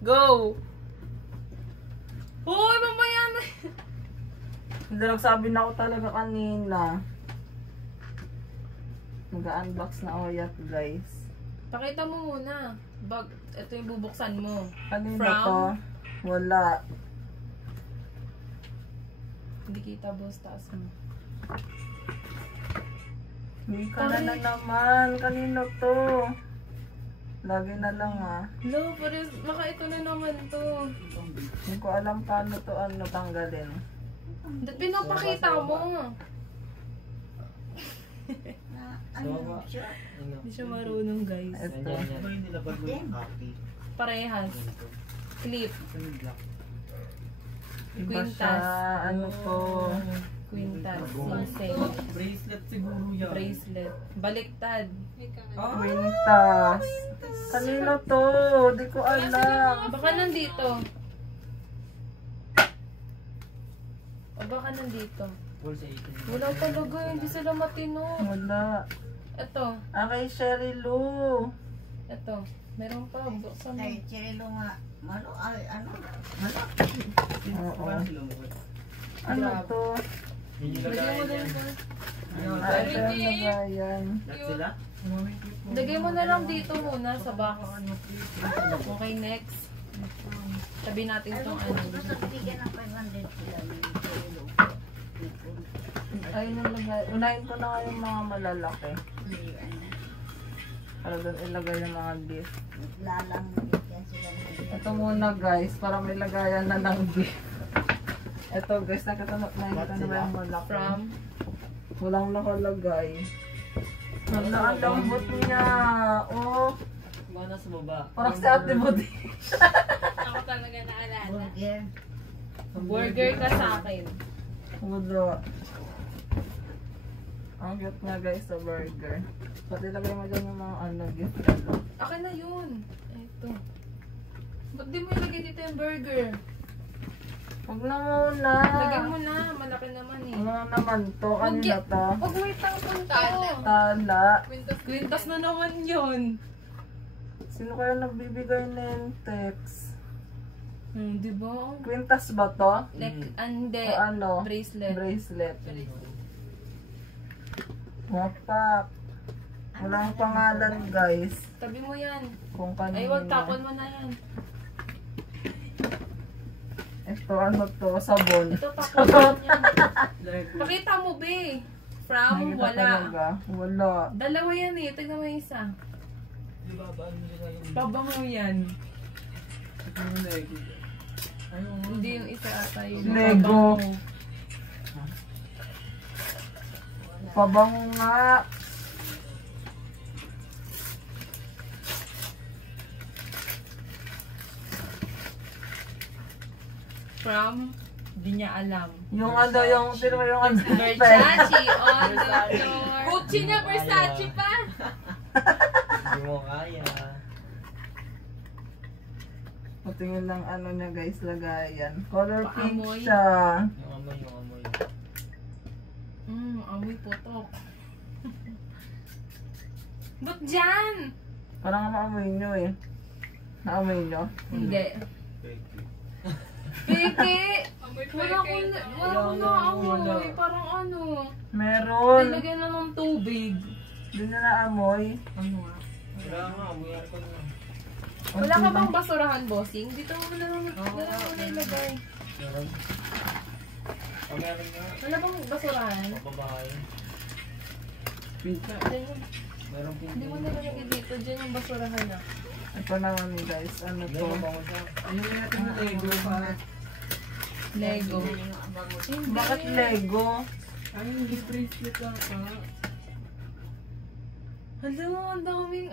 Go! Hoy, mamaya na. Hindi, nagsabi na ako talaga kanina. Nag-unbox na ako yat, guys. Pakita mo muna. Ito yung bubuksan mo. Kanina From? to? Wala. Hindi kita, boss. Taas mo. Hindi ka na naman. Kanino to? Lagi na lang ah. No, pero baka ito na naman to. Hindi ko alam paano to tanggalin. Pinapakita mo. Hindi siya marunong, guys. Ito. Parehas. Clip. Iba siya. Quintas. Ano to? Quintas. Sinsing. Bracelet siguro yan. Bracelet. Baliktad. Quintas. Kanino to? Di ko alam. Baka nandito. O baka nandito. Wala talaga. Hindi sila matino. Wala. Ito. Kay Sherry Lou. Ito. Meron pa. Buksan mo. Ay, Cirilo nga. Malo, ay, ano? Oo. Ano to? Lagay mo din po. Ito yung lagayan. Sila? Lagay mo na lang dito muna sa box. Okay, next. Sabi natin itong ano. Gusto bigyan ng 500 sila ni Cirilo. Ayun yung lagay. Unahin ko na nga yung mga malalaki. Para doon ilagay yung mga gift. Lalang bigyan sila ni Ito muna guys, para may lagayan na ng gift. Ito guys, nakita na ba yung malaki? From? Walang nakalagay. Wala, ang lambot niya. Oh, Mana sa baba. parang si Ate Budi. Ako talaga naalala. Burger. Burger ka sa akin. Wala. Ang cute nga guys sa burger. Pati lagay mo dyan yung mga gift. Akin na yun. Ito. Ba't di mo ilagay dito yung burger? Huwag na muna. Lagay mo na. Malaki naman eh. Ano naman to? Kanina to? Huwag mo itangkong to. Tala. Quintas na naman yun. Sino kaya nagbibigay ng text? Di ba? Quintas ba to? Ande. O ano? Bracelet. Bracelet. Wapak. Walang pangalan guys. Tabi mo yan. Kung kanina. Ay, wag tapon mo na yan. Ito ano to? Sabon. Ito, tapon mo yan. Pakita mo, be. From, Nakikita wala. talaga. Wala. Dalawa yan eh. Tignan mo yung isa. Pabango yan. Hindi yung isa ata yun. Lego. Pabango. Pabango nga. From, di niya alam. Yung ano, yung sino mo yung Versace on the floor. Gucci na Versace pa. Hindi mo kaya. Patingin lang ano niya guys, lagayan. Color pink Paamoy. siya. Yung amoy. Amoy putok. Ba't dyan? Parang maamoy nyo eh. Naamoy nyo? Hindi. Peke! Wala ko na amoy. Parang ano. Meron. Nilagyan na ng tubig. Hindi na naamoy. Ano nga? Wala nga, amoy ako na. Wala ka bang basurahan, bossing? Dito mo na lang ilagay. Meron. Meron nga. Wala bang basurahan? Babae. Pizza. Meron pink. Hindi mo nalagay dito. Diyan yung basurahan na. Ito naman eh guys. Ano to? Meron bango siya. Ayun natin Lego pa. Lego. Bakit Lego? Ay, hindi bracelet lang pa. Hala, ang daming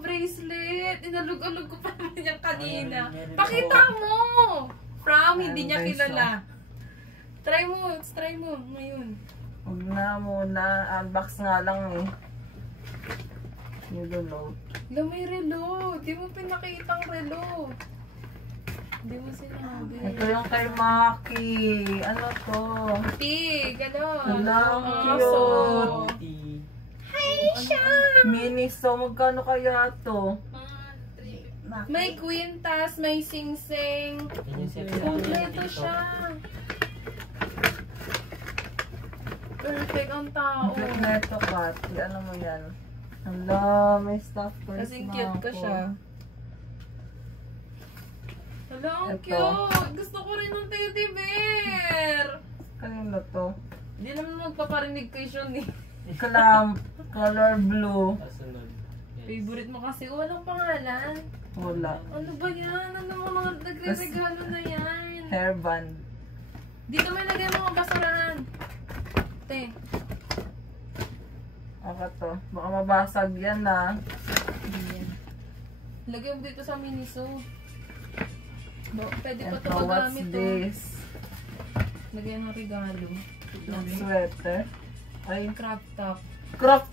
bracelet. Inalog-alog ko pa naman yan kanina. Meron Pakita mo! From, hindi niya Ayan, guys, kilala. Try mo ngayon. Huwag na muna. Unbox nga lang eh. Niloload. Hala, may relo. Di mo pinakitang relo. Hindi mo sinabi. Ito yung kay Maki. Ano to? Tig, gano'n. Hala, ang Aso. cute. Mini so, magkano kaya to? Bakit? May kwintas, may singsing. Yan yung set Kompleto siya. Perfect ang tao. Ang cute na ito, Kat. Ano mo yan? Hala, may stuff toys Kasing na cute ka ako. siya. Hala, ang Ito. cute! Gusto ko rin ng teddy bear! Kanino to? Hindi naman magpaparinig kay Sean eh. Clamp, color blue. Kasunod. Yes. Favorite mo kasi, walang pangalan. Wala. Ano ba yan? Ano mga nagre-regalo na yan? Hairband. Dito may lagay mga basurahan. Te. Ako to. Baka mabasag yan na. Ayan. Lagay mo dito sa Miniso. Pwede pa ito Ito, what's magamit to. this? Lagay ng regalo. Sweater. Ay, Crop top. crop.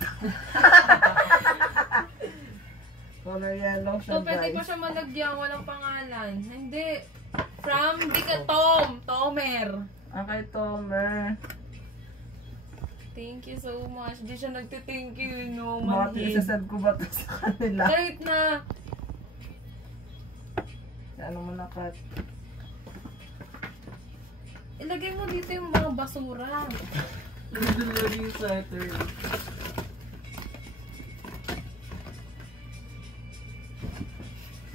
Color yellow siya, So, pwede pa guys. siya malagyan. Walang pangalan. Hindi. From Tom. Tomer. Okay, Tomer. Thank you so much. Di siya nagte-thank you, no? Bakit Manhid. isasad ko ba ito sa kanila? Kahit na. Ano mo na, Kat? Ilagay mo dito yung mga basura. Nandun lang yung sweater.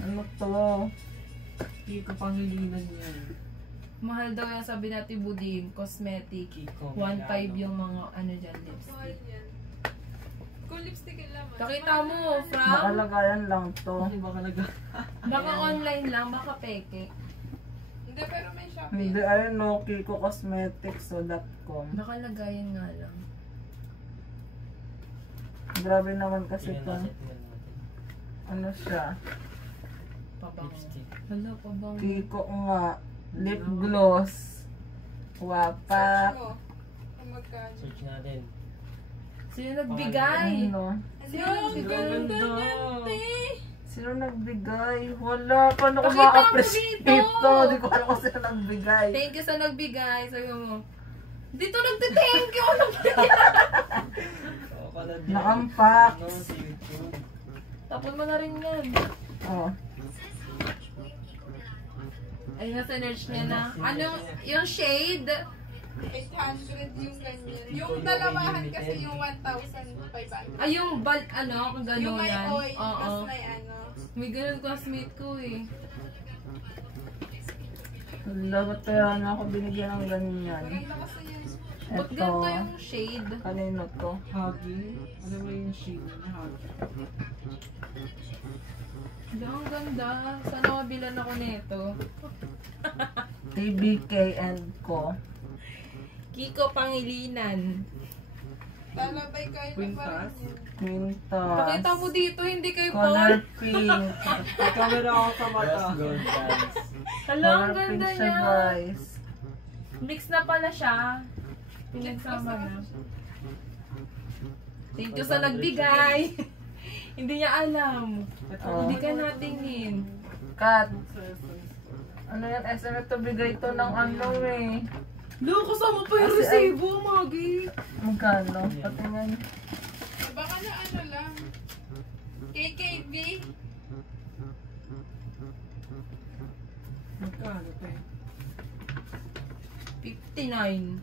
Ano to? Hindi ko pangilinan yan. Mahal daw yan, sabi natin Buding, cosmetic. Kiko. 1.5 yung mga ano dyan, lipstick. Kung lipstick yung laman. Pakita mo, Baka from? lagayan lang to. Kasi baka Baka online lang, baka peke. Hindi, pero may Shopee. Hindi, ayun no, kikocosmetics.com. Baka lagayan nga lang. Grabe naman kasi Tingnan to. natin, tingnan natin. Ano siya? Pabango. Lipstick. Hala, pabango. Kiko nga. Lip gloss. Wapak. Search mo. Kung magkano. Search natin. Sino nagbigay? Ano? Sino Ano? nagbigay? Ganda! Sino nagbigay? Wala. Paano ko Pakita mo ma-appreciate dito. ito? Hindi ko alam kung sino nagbigay. Thank you sa nagbigay. Sabi mo. Dito nagte-thank you. Ano ba yan? Oo, pala dyan. Na-unpack. Ano, sa YouTube. Tapon mo na rin yan. Oh. Ay, nasa search niya na. Anong, yung shade? 800 yung ganyan. Yung dalawahan kasi yung 1,500. Ay, yung ano, kung Yung gano'n may yan. oil, Oo. tapos may ano. May ganun classmate ko eh. Wala, ba't kaya na ako binigyan ng ganyan? Maganda kasi yun. Ba't Ito. ganito yung shade? Kanino to? Hugging. Ano ba yung shade na hugging? Ang ganda. Sana mabilan ako nito. TBK and Co. Kiko Pangilinan. Lalabay kayo pa rin Quintas? yun. Quintas. Pakita mo dito, hindi kay Color Paul. pink. May camera ako sa mata. Yes, gold dance. Hala, ang Color pink ganda siya, niya. guys. Mix na pala siya. Pinagsama na. Thank you sa nagbigay. Hindi niya alam. Oh. Hindi ka natingin. Kat. Ano yan? SMS to bigay to ng ano eh. Lo, kasama pa yung Kasi resibo, Magi. Magkano? Patingin. Baka na ano lang. KKB. Magkano pa eh? 59.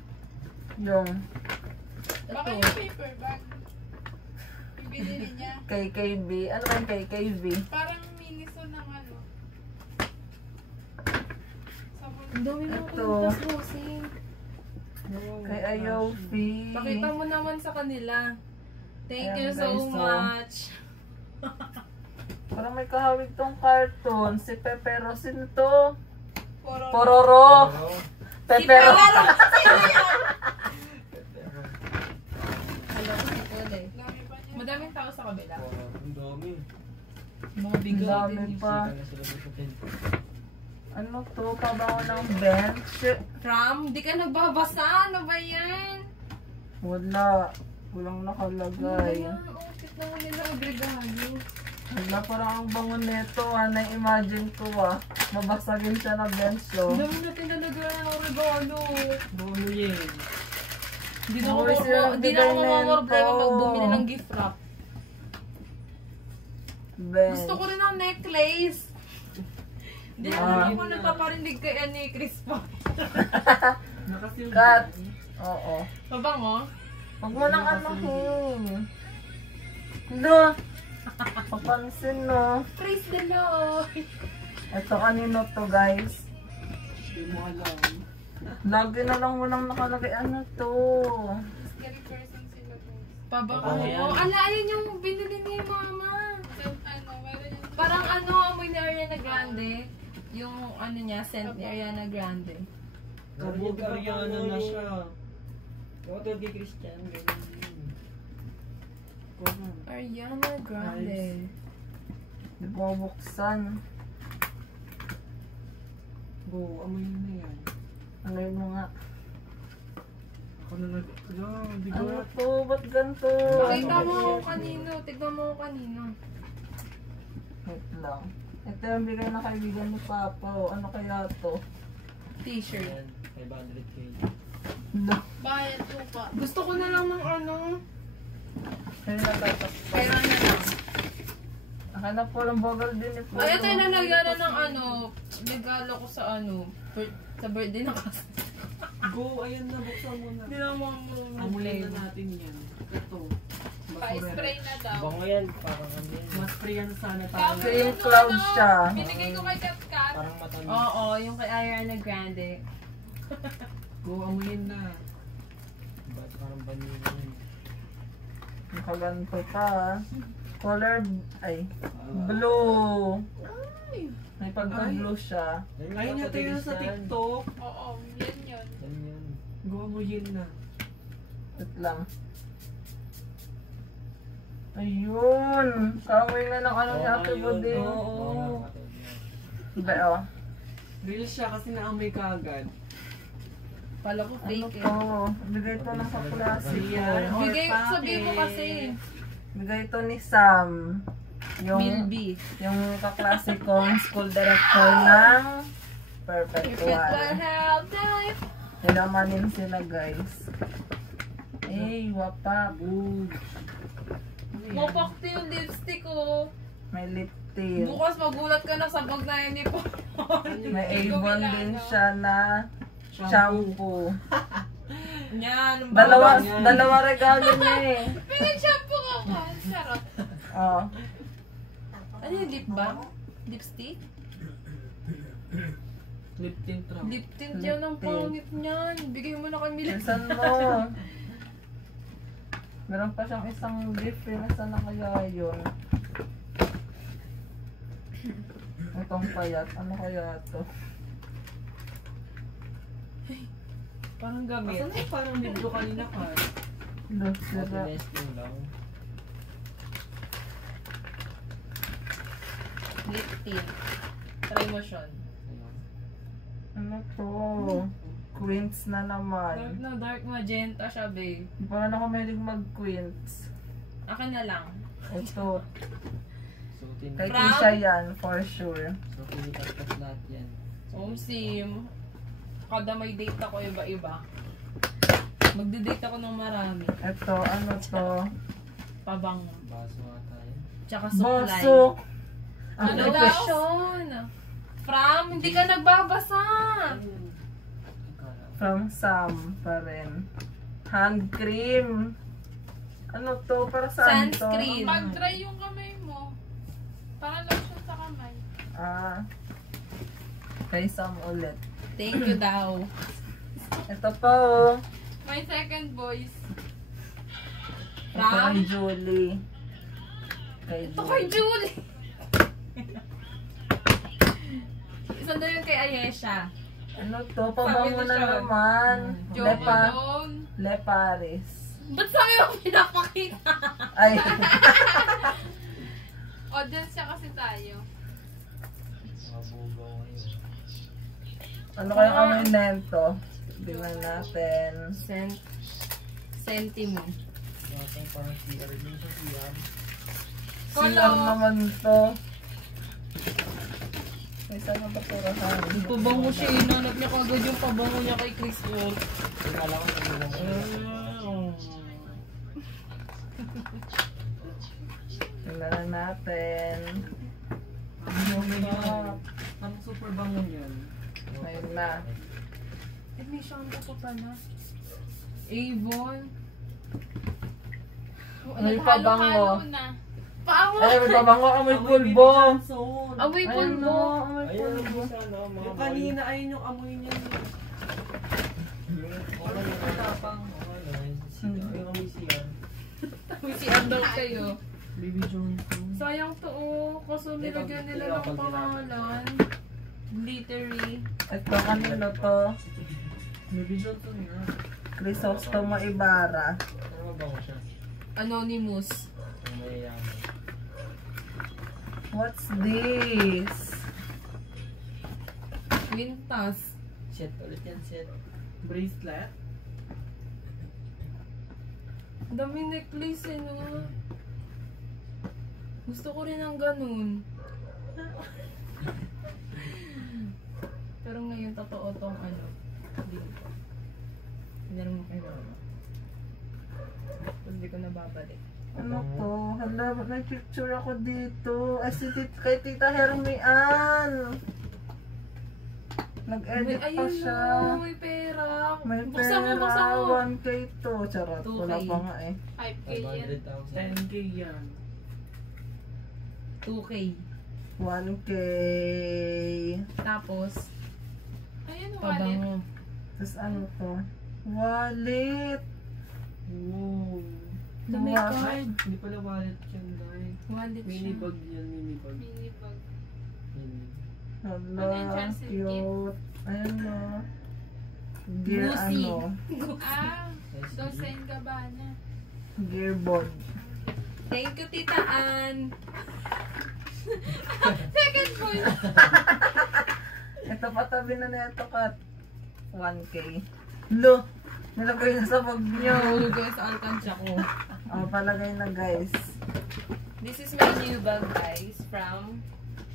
Yung Baka Ito. yung paper bag. Yung binili niya. KKB. Ano ba yung KKB? Parang miniso ng ano. Sabon. Ang dami mo Ito. kwintas, Rosing. Kay Ayofi. Pakita mo naman sa kanila. Thank Ayan, you so guys, so, much. Parang may kahawig tong cartoon. Si Pepero. Sino to? Pororo. Pororo. Pepero. Hello, ito ulit. Dami pa niya. Madaming tao sa kabila. Ang dami. Mga bigo Ang dami din. pa. Sika na sila dito din. Ano to? Pabango ng bench? Ram, di ka nagbabasa. Ano ba yan? Wala. Walang nakalagay. Ayan, oh, cute naman nila magregalo. Wala, parang ang bango nito. Na-imagine ko mabasagin siya na bench. Ang dami natin talaga ng regalo. Dulo yan. Hindi na ako Uy, sila hindi na ako nagbigay mamamorbrema nito. pag bumili ng gift wrap. Bench. Gusto ko rin ng necklace. Hindi naman ako nagpaparinig kay ni Chris po. Nakasilbi. Cut. Oo. Mabango? Huwag mo nang anuhin. No. Papansin no. Praise the Lord! Ito kanino to guys. Hindi mo alam. Lagi na lang walang nakalagay ano to. Scary person sila po. Pabango. Ayan. Ala, ayun yung binili ni Mama. Then, meron yung... Parang amoy ni Ariana Grande. Yung niya, scent ni Ariana Grande. Kabog Ariana na siya. Huwag ito kay Christian. Ganun yun. Ariana Grande. Di mo buksan. Go, amoy na yan. Alay mo nga. Ako na hindi ko Ano to? Ba't ganito? Tignan mo ako kanino. Tignan mo ako kanino. Wait lang. Ito yung bigay na kaibigan ni Papa. O, ano kaya to? T-shirt. Ayan, 500k. No. Bayad lupa. Gusto ko na lang ng Kaya natatas pa. Kaya na lang. Akala po lang bagal din ni Papa. Ay, ito yung nalagyan na ng regalo ko sa sa birthday na kasi. Go, ayan na, buksan mo na. Hindi na mo Amuyin na natin yan. Ito. Pa-spray na daw. Bango yan, parang ano yan. Mas sprayan sana tayo. Tapos Cream yung cloud siya. Binigay ko kay Kat Kat. Parang matamis. Oo, yung kay Ariana Grande. Go, amuyin na. Ba't parang vanilla yan? Nakaganto pa. Color, blue. May pagka-blue siya. Ayun niya tayo sa TikTok. Oo, yan yun. Yan yan. Go, amuyin na. Wait lang. Ayun! Kamoy na ng ano ni Ate Buding. Oo. Diba o? Real siya kasi naamoy ka agad. Pala ko Ano fake eh. to? Bigay to ng kaklase ko. Bigay, sabihin mo kasi. Bigay to ni Sam. Milby. Yung kaklase kong school director ng Perpetual Perpetual. Health Life. Nilamanin sila guys. Eh, wapak. Mapakti yung lipstick ko. May lip tint. Bukas magulat ka na sa bag na yun ni Paul. May Avon din siya na shampoo. Yan. Dalawa regalo niya eh. Pinag-shampoo ka pa. Charot. Oh. Ano yung lip balm? Lipstick? Lip tint raw. Lip tint yan ang pangit niyan. Bigay mo na kami lang. Saan mo? Meron pa siyang isang gift eh. Nasaan na kaya yun? Itong payat. Ano kaya to? Parang gamit. Asan na parang libro kanina ka? Sira. lang. Lip tint. Try mo siya. Ano to? Quints na naman. Dark magenta siya, babe. Hindi pa rin ako mahilig mag-quints. Akin na lang. Ito. Suotin. Kay From? Kisha yan, for sure. Suotin ni Katkat lahat yan. Sim. Kada may date ako iba-iba. Magde-date ako ng marami. Ito, ano to? Pabango. Baso ata yan. Tsaka supply. Boso! Ano Ang daw? Question. From, hindi ka nagbabasa. From Sam pa rin. Hand cream. Ano to? Para saan to? Sunscreen. Pag-dry yung kamay mo. Para lotion sa kamay. Ah. Kay Sam ulit. Thank you daw. Ito po. My second voice. Ito kay Julie. Ito kay Julie. Isang daw yun kay Ayesha. Ano to? Pabango na naman. Joe Lepa. Malone. Le Paris. Ba't sabi mo pinapakita? Ay. Audience siya kasi tayo. Mabugaw ngayon. Ano kayong amoy nento? Tingnan natin. Sentimo. Yata parang CR din sa CR. Silang naman to. May saan na basurahan? Yung pabango siya, inanap niya kagad yung pabango niya kay Chris Paul. Kala ko sa buwang Tingnan natin. Ano ba? Ang super bango niyan. Ayun na. Eh, may shampoo pa na. Avon. May pabango. Halo-halo na. Paawa! Ay, may pabango amoy pulbo. Amoy Ayun pulbo. na, amoy Ayun, pulbo. sana mga yung kanina, ayun yung amoy niya. Parang yung matapang. Yung amoy siya. May siyan daw kayo. Baby Johnson. Sayang to oh. Kaso nilagyan nila ng pangalan. Glittery. Ito kanino to? Baby Johnson nga. Crisostomo Ibarra. Ano mabango siya? Anonymous. Ang mayayaman. What's this? Quintas. Set ulit yan, set. Bracelet? Dami necklace eh no. Gusto ko rin ng ganun. Pero ngayon totoo tong ano. Dito. Tingnan mo kayo mama. Hindi ko nababalik. Ano to? Hala, may picture ako dito. Ay, kay Tita Hermian. Nag-edit pa Ayun siya. no, may pera. May Buksan mo, pera. buksan mo. 1K to. Charot. 2K. Wala pa nga eh. 5K yan. 500,000. 10K yan. 2K. 1K. Tapos, Ayun, wallet. pabango. Tapos ano to? Wallet. Wow. Dumi Wow. Ay, card. hindi pala wallet yan, guys. Wallet Mini siya. bag yan, mini bag. Mini bag. Mini. Hala, entrance cute. Ayun na. Gear Lucy. ano? Ah, Dolce & Gabbana. Gearboard. Thank you, Tita Ann. Second point. Ito patabi na neto kat. 1K. Lo! Nilagay na sa bag niyo. Nahulog kayo sa alkansya ko. Oh, palagay na guys. This is my new bag, guys, from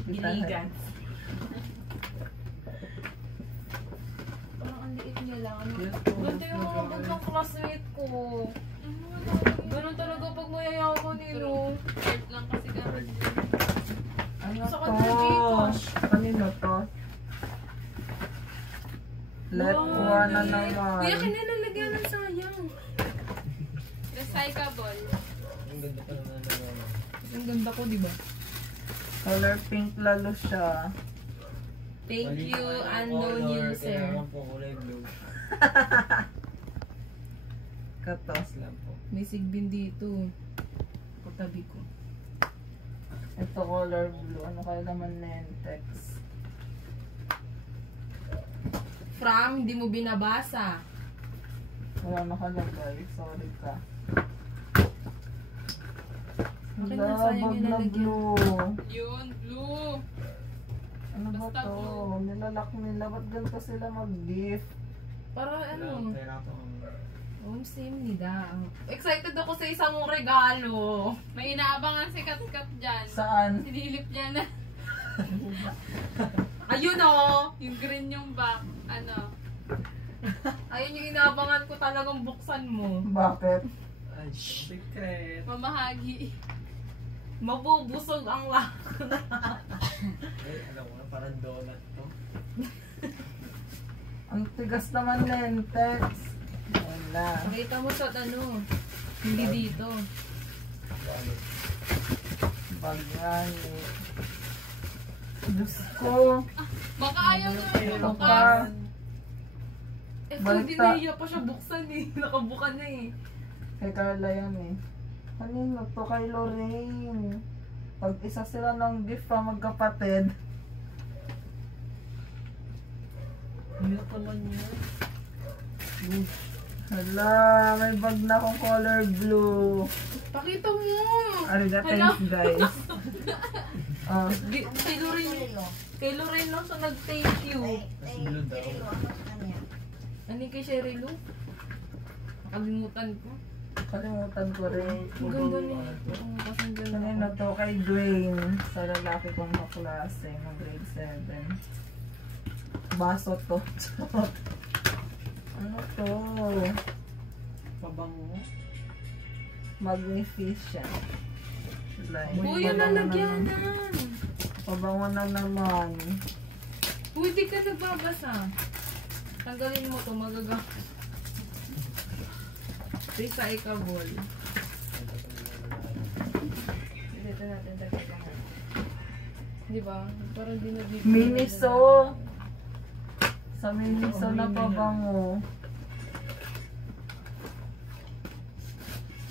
Tita Giligan. Parang ang liit niya lang. Ano? Ganito yung mga bag ng classmate ko. Ganun talaga pag mayayaman nilo. Short lang kasi gamit. Ano Sa to? kanila Gcash. Kanino to? Let one na Kuya, naman. kinilalagyan ng sayang. Recyclable. Ang ganda pa naman naman. Ang ganda ko, di ba? Color pink lalo siya. Thank you, unknown user. Kailangan po kulay blue. Katos. Lang po. May sigbin dito. Katabi ko. Ito color blue. Ano kaya naman Nentex? From, hindi mo binabasa. Wala nakalagay. Sorry ka. Akin Hala, na, sayang bag na nilalagyan. blue. Yun, blue. Ano ba Basta to? blue. Nilalak nila. Ba't ganito sila mag-gift? Para ano, Pera po. same nila. Excited ako sa isang regalo. May inaabangan si Kat-Kat dyan. Saan? Sinilip niya na. Ayun o! Yung green yung back. Ano? Ayun yung inaabangan ko talagang buksan mo. Bakit? Ay, secret. Mamahagi. Mabubusog ang lahat. Ay, alam ko na, parang donut to. Ang tigas naman Nentex. Wala. Pakita mo sa ano. Hindi dito. Wallet. Bagani. Diyos ko. Baka ayaw niya Ito bukas. pa. Eh, Balik hindi ta- na iya pa siya buksan eh. Nakabuka na eh. Kay Carla yan eh. Kanino to? Kay Lorraine. Pag isa sila ng gift pa magkapatid. Ano naman yan? Hala, may bag na akong color blue. Pakita mo! Ariga, thanks guys. Oh, Kay Lorraine lang siya nag-thank you. Mas blue daw. Ano yung kay Sherry Lou? Nakalimutan ko. kalimutan ko rin. Ang ganda niya. Ang kasang ganda. Kanino to? Kay Dwayne. Sa lalaki kong kaklase ng grade 7. Baso to. Ano to? Pabango. Magnificent. Like, Uy, yung pabango na lalagyanan! naman. Pabango na naman. Uy, di ka nagbabasa. Tanggalin mo to, magaga. Recyclable. Dito natin dagdag lahat. Di ba? Parang di nabibigyan. Miniso. Sa Miniso na pabango.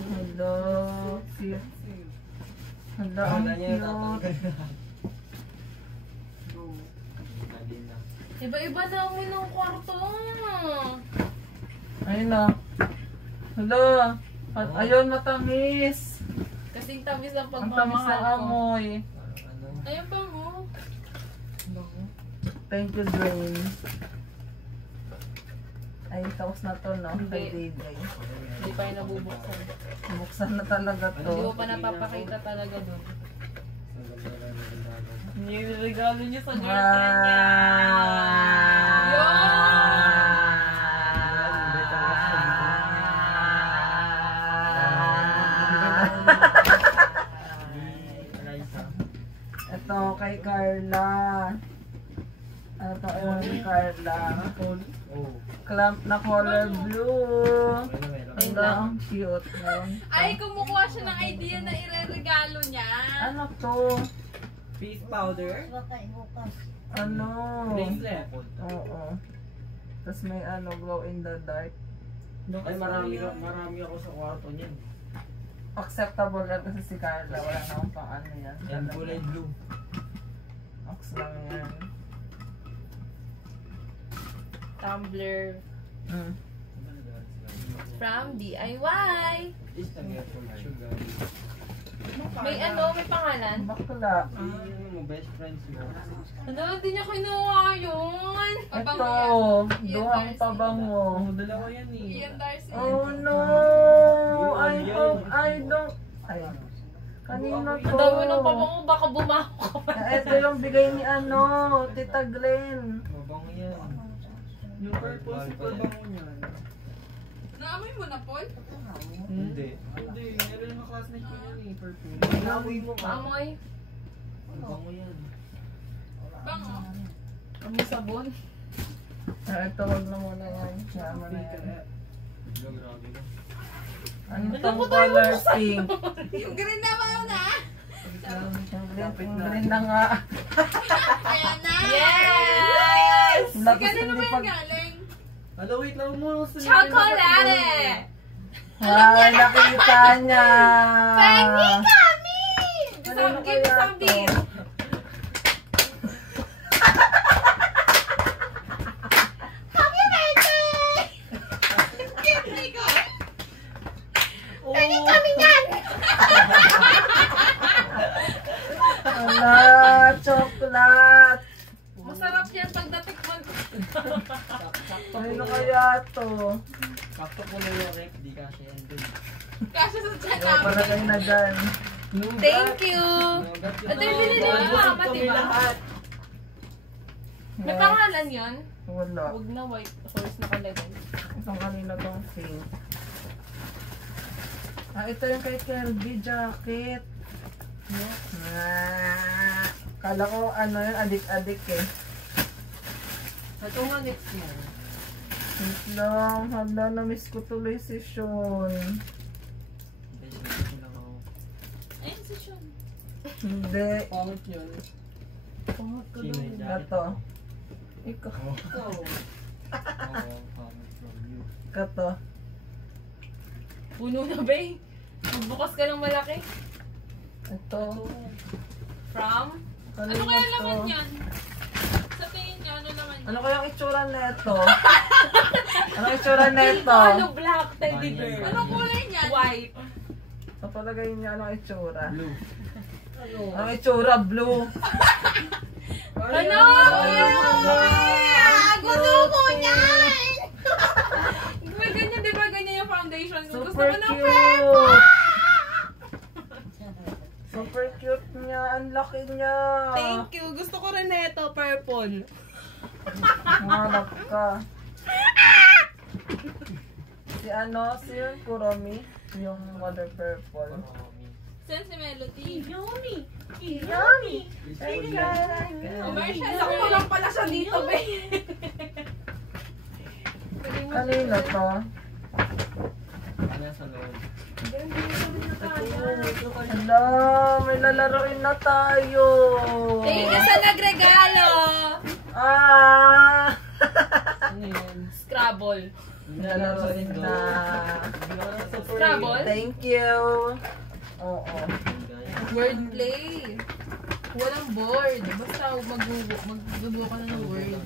Hello. Cute. Hello, ang cute. Iba-iba na mo ng kwarto. Ayun na. Hello. At ayun, matamis. Kasing tamis ng Ang tamis pagmamahal ng ko. amoy. Ayun pa mo. Thank you, Dwayne. Ay, tapos na to, no? Hindi. Kay Day. Hindi pa yung nabubuksan. Buksan na talaga to. Hindi ko pa napapakita talaga doon. Yung regalo niya sa girlfriend niya. Ito kay Carla. Ito kay Carla. Clamp na color blue. Ang lang cute. Ay, kumukuha siya ng idea na ireregalo niya. Ano to? Face powder. Baka bukas. Ano? Bracelet. Oo. Tapos may ano, glow in the dark. Ay, marami ako sa kwarto niyan. Acceptable lang kasi si Carla. Wala naman pang ano yan. Yan, kulay blue. Ox lang yan. Tumbler Mm. from DIY. Sugar. May ano, may pangalan? Bakla. Mo best friends mo. Ano, hindi niya kinuha yun. Ito. Duhang pabango. Dalawa yan eh. Ian Darcy. Oh no! I hope I don't... Ay. Kanina to. Ang dami ng pabango, baka bumaho ka pa. Ito yung bigay ni ano, Tita Glenn. Mabango yan. Yung purple, super bango niyan. Naamoy mo na, Paul? Hindi. Hindi, meron yung classmate ko yan eh, purple. Naamoy mo ka. Amoy. Mabango yan. Bango. Amoy sabon. Ito, wag na muna yan. Sama na yan. Grabe ka. Ano tong color pink? Yung green na mo na. Yung green na nga. Ayan na. Yes! Lapos Kanino hindi ba pag... yung galing? Hello, wait lang mo. Chocolate! Ah, nakita niya! Pengi kami! Ano Bisang kaya bisang to? beer. Happy birthday! Kidney ko! Pengi kami yan! Ala, chocolate! Masarap yan pag natikman. Ano kaya to? Sakto ko na yung rep, di kasi yan dun. Kasya sa chat Kaya para namin. kayo na dyan. Thank you! Ito yung binili ni Mama, diba? May pangalan yun? Wala. Huwag na white source nakalagay. Isang kanina tong pink. Ah, ito yung kay Kelby jacket. Ah, kala ko ano yun, adik-adik eh. Ito nga next mo. Wait lang, hala, na-miss ko tuloy si Sean. Ayun si Sean. Hindi. Pangit yun. Pangat ko Sino daw. yun? Gato. Ikaw. Ito. Oo, pangit from you. Gato. Puno na ba eh? Magbukas ka ng malaki. Ito. From? Ano Kanina kaya to. laman yan? Sa tingin niyo, ano laman yan? Ano kaya ang itsura neto? Ano ang itsura neto? Ano black teddy bear? Anong kulay niyan? White. Napalagay niya ano ang itsura. Blue. Ano ang itsura? Blue. Ano? Gusto ko niyan! May ganyan, di ba? Ganyan yung foundation. Gusto Super ko ng cute. Super cute niya. Ang laki niya. Thank you. Gusto ko rin neto, purple. Hanap ka. Si ano, si yun, Kuromi. Yung color purple. Saan si Melody? Yummy! Yummy! Commercial. Sakto lang pala siya dito, be. Kanina to? Ano sa loob? Hala, may lalaroin na tayo. Thank you sa nagregalo. Ah! Ano yan? Scrabble. Lalaroin na. Scrabble? Thank you. Oo. Wordplay. Walang board. Basta magbubuo ka na ng word.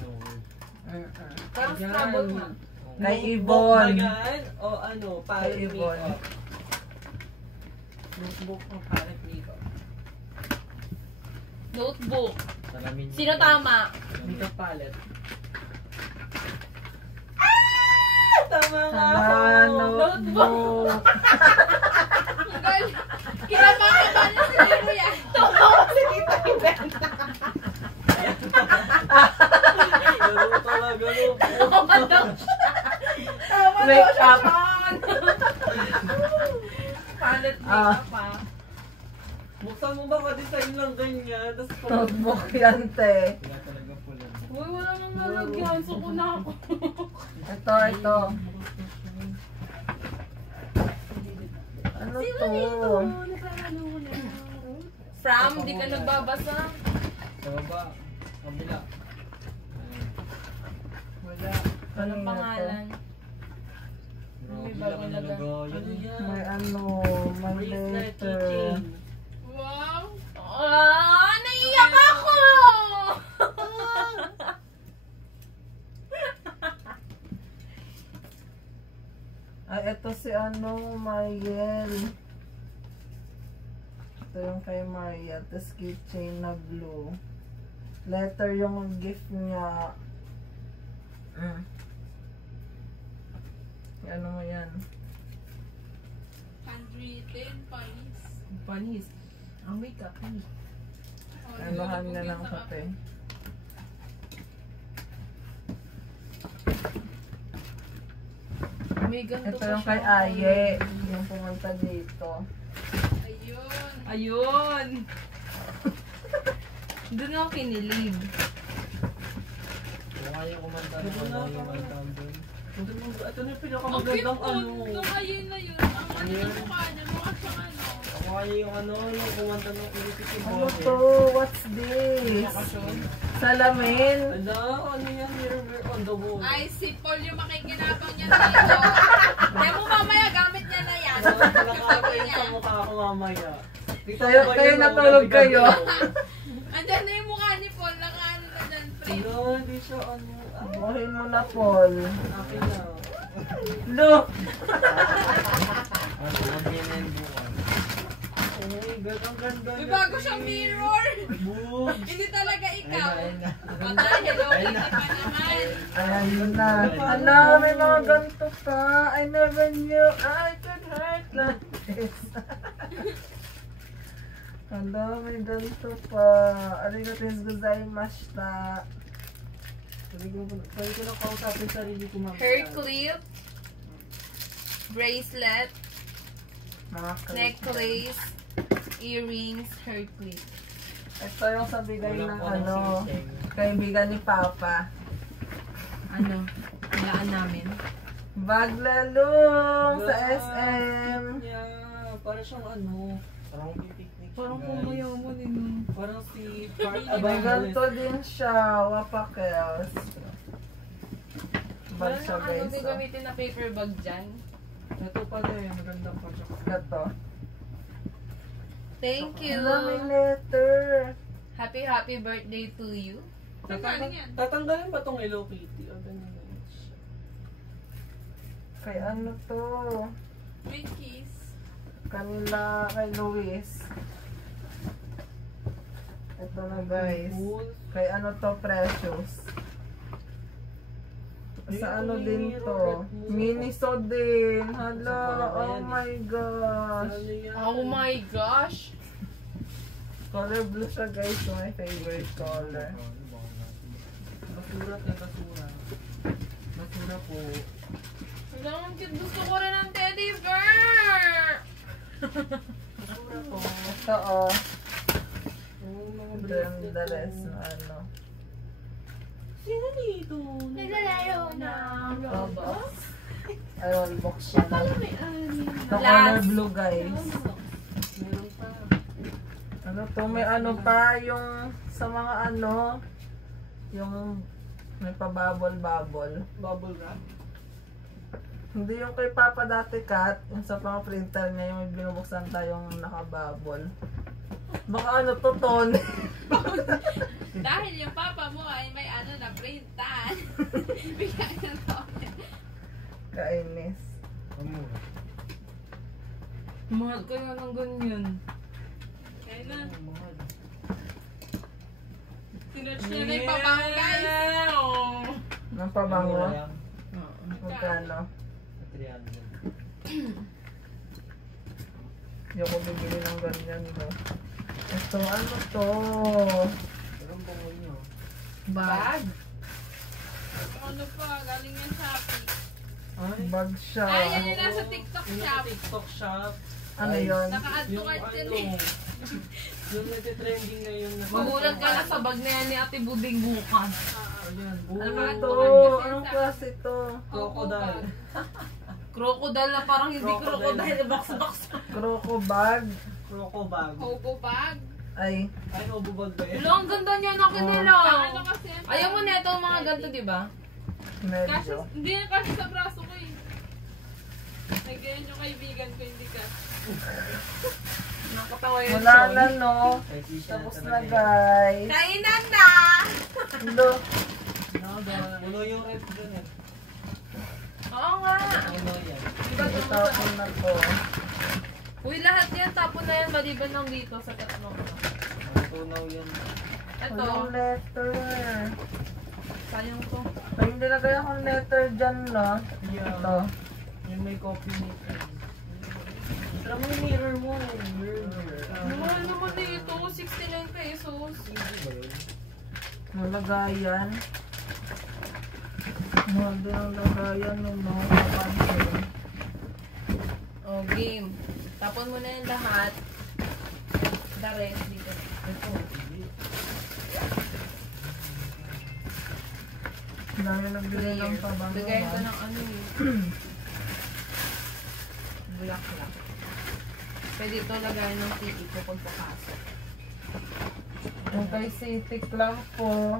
Parang Scrabble nga. Kay Ibon. O ano, palette Kay Ibon. makeup. Notebook o palette makeup. Notebook. Salamin. Sino tama? Makeup palette. Tama nga ako! Hala, notebook. Kinabakaban na si Kuya. Galo talaga, no? Make up. Palette Ah. makeup pa. Buksan mo ba ka-design lang ganyan? Tapos Notebook yan, te. Wala talaga pula. Uy, wala nang nalagyan. Suko na ako. Ito. Ano to? From, di ka nagbabasa. Sa baba. Kabila. Wala. Anong Kanina to? pangalan? May bagong lagay. Ano yan? May ano, may Bracelet, letter. keychain. Wow. Ah, naiyak ako! Ay, ito si ano, Mariel. Ito yung kay Mariel. Tapos keychain na blue. Letter yung gift niya. Ano mo yan? Handwritten, panis. Panis. Ang makeup. Anuhan na ng kape. May ganito Ito pa yung siya. kay Aye. Yung pumunta dito. Ayun. Ayun! Doon ako kinilig. Kung kaya kumanta Dito naman na ako ako. yung one doon. Ito na yung Ang cute pinakamagandang po. ano. Nung ayun na yun. Ang ano Ayun. ng mukha niya. Mukha siyang ano. Kung kaya yung ano, yung kumanta ng Philippine Ano to? What's this? Salamin? Ala, ano yan? Mirror on the wall. Ay, si Paul yung makikinabang niya dito. Kaya mo mamaya gamit niya na yan. Nakakapin sa mukha ko mamaya. Kayo natulog kayo. Andiyan na yung mukha ni Paul. Nakaano na dyan, pre. Ano, hindi siya ano. Buhin mo na, Paul. Akin na. Look! Ano, mag-yan buwan. Oh my God, ang ganda May niya. bago siyang mirror. Boobs. Hindi talaga ikaw. Ayun na. Patay, Hello Kitty pa naman. Ayan na. Hala, may mga ganito pa. I never knew I could hurt like this. Hala, may ganito pa. Arigatou gozaimashita. Pwede ko na kausapin sarili ko mamaya. Hair clip. Bracelet. Mga clip. Necklace. Earrings. Hair clip. Ito yung sa bigay ng Walang ano, sing-sing. kaibigan ni Papa. Ano? Hayaan namin. Baglalong sa Wow, SM. Yeah, para siyang ano. Parang pipiknik. Parang pumayaman din. Parang si Park May Abangalis. ganito din siya. Wapakels. Bag Wala siya, nang ano guys. may gamitin na paper bag dyan. Ito pala eh, magandang project. Ito. Thank you. Hala, may letter. Happy birthday to you. Saan galing yan? Tatanggalin ba tong Hello Kitty? O ganyan na yun. Kay ano to? May kiss. Kanila kay Luis. Ito na, guys. Kay ano to, Precious. Sa ano din to? Miniso din. Hala, oh my gosh. Ano yan? Oh my gosh. Color blue siya, guys. My favorite color. Basurat na basura. Basura po. Wala ang cute. Gusto ko rin ng teddy bear. Basura po. Ito, oh. Mga Ito bracelet. yung the rest na ano. Sino dito? Naglalaro na. Robux. Ay, Robux siya. May ani. Ito color blue, guys. Meron pa. Ano to? May ano pa yung sa mga ano, yung may pa-bubble. Bubble wrap. Hindi yung kay Papa dati, Kat. Yung sa pang printer niya, yung may binubuksan tayong naka-bubble. Baka ano to, Ton? Dahil yung papa mo ay may ano na printan. Bigyan niya to. Kainis. Mahal ko nga ng ganyan. Kaya na. Sinerch niya na yung pabango, guys. Nang pabango? Oo. Magkano? 300. Hindi ako bibili ng ganyan, no? Ito, ano to? Meron pa mo nyo. Bag. Ano pa, galing yan Shopee. Ay, Bag siya. Ay, yan yung nasa TikTok yung shop. TikTok shop. Ano yun? Naka-add to Yung cart ano, yan eh. yung nagtitrending ngayon na. Magulat ka na sa bag na yan ni Ate Buding bukas. Ayan, Ano buhay. to? Anong klase to? Crocodile. Crocodile na parang hindi crocodile. Box. Croco bag. Croco bag. Hobo bag. Ay, Ay, obo bag ba yan? Wala, ang ganda niya na kinila. Paano kasi yan? Ayaw mo na ito mga ganito, di ba? Kasi, medyo. hindi yan kasi sa braso ko eh. Nagganyan yung kaibigan ko, hindi ka. Nakatawa yun. Wala na, no? Ay, di siya Tapos na, talaga. guys. Kainan na! Lo, Uno yung ref dun eh. Oo nga. Uno yan. itapon na to. Uy, lahat yan. Tapon na yan. Maliban lang dito sa tatlong. Ang tunaw yan. Ito. Walang letter. Sayang to. Ay, hindi nagay akong letter dyan, no? Yeah. Ito. Yung may copy nito. Alam mo yung mirror mo. Mirror. Mahal naman dito. 69 pesos. Malagayan. Mahal din ang lagayan ng mga kapansin. Oh, game. Tapon mo na yung lahat. The rest dito. Dami nagbili ng pabango. Bigay ko ng ano eh. Bulaklak. Pwede ito lagay ng TV ko pagpapasok. Yung kay City Clamp po.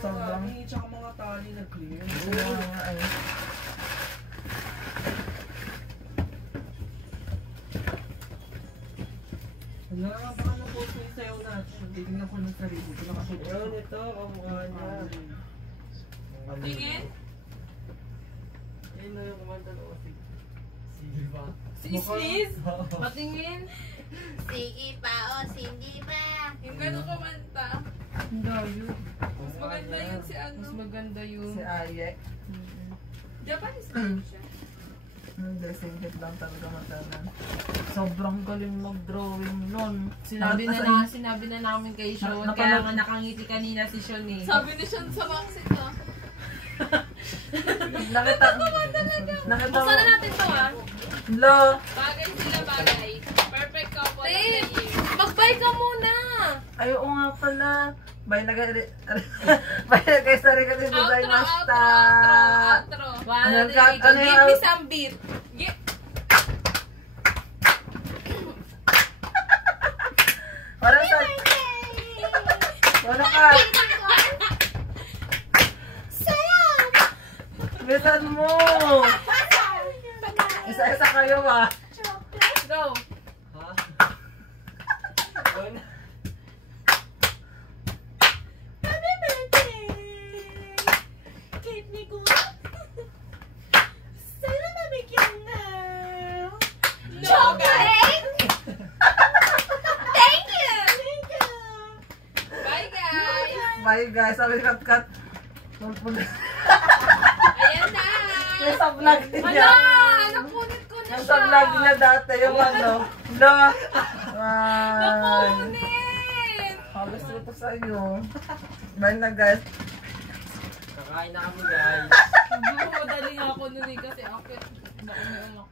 Sobrang. Tsaka mga tali na clear. Ay. Wala nga baka na-post mo yung sayaw natin. Titignan ko ng sarili ko. Nakasuot. Yun, ito. Kamukha niya. Tingin? Yun na yung kumanta na kasi. Sige ba? Sis? Patingin. Sige pa o hindi pa. Yung gano'ng kumanta. Ang layo. Mas maganda yun si ano. Mas maganda yun. Si Ayek. Japanese lang siya. Hindi, singkit lang talaga matanan. Sobrang galing mag-drawing nun. Sinabi na namin kay Sean. Na- Kaya napanood- nga nakangiti kanina si Sean eh. Sabi ni Sean sa Maxit ah. Nakita Buksan na natin to ah. Lo, Bagay sila bagay. Perfect couple of the Babe, year. mag-bye ka muna. ay oo nga pala. Bye na kay Sari ka din Outro, design outro, master. outro, outro. One, Ano, three, Kat? go. Ano Give yung me out- some beat. Gi- Parang sa... Wala ka. Bisan mo. Isa-isa kayo ah. Go. Ha? Yun. Chocolate! Thank you! Bye guys! Bye guys. Sabi kat. Ayan na! Yung sa vlog Hala, niya. napunit ko na Yung siya. sa vlog niya dati. Yung ano. Lo. Bye. Napunit. Halos ito sa'yo. Bye na guys. Kakain na kami guys. Madali nga ako nun eh kasi ako. Baka may anak.